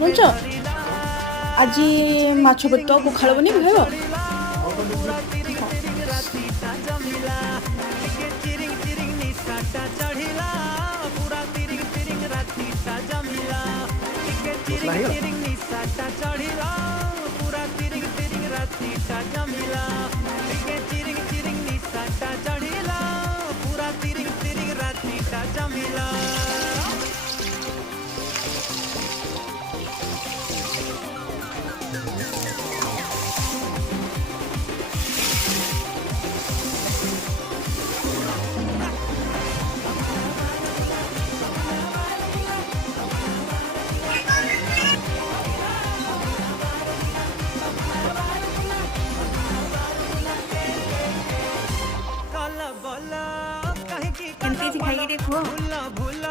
ଜାଣିଛ ଆଜି ମାଛ ବେଟ ପଖାଳ ବନେଇବି ଖାଇବ? ମସଲା ହେଇଗଲା। କେମିତି ହେଇଛି ଖାଇକି ଟିକେ କୁହ।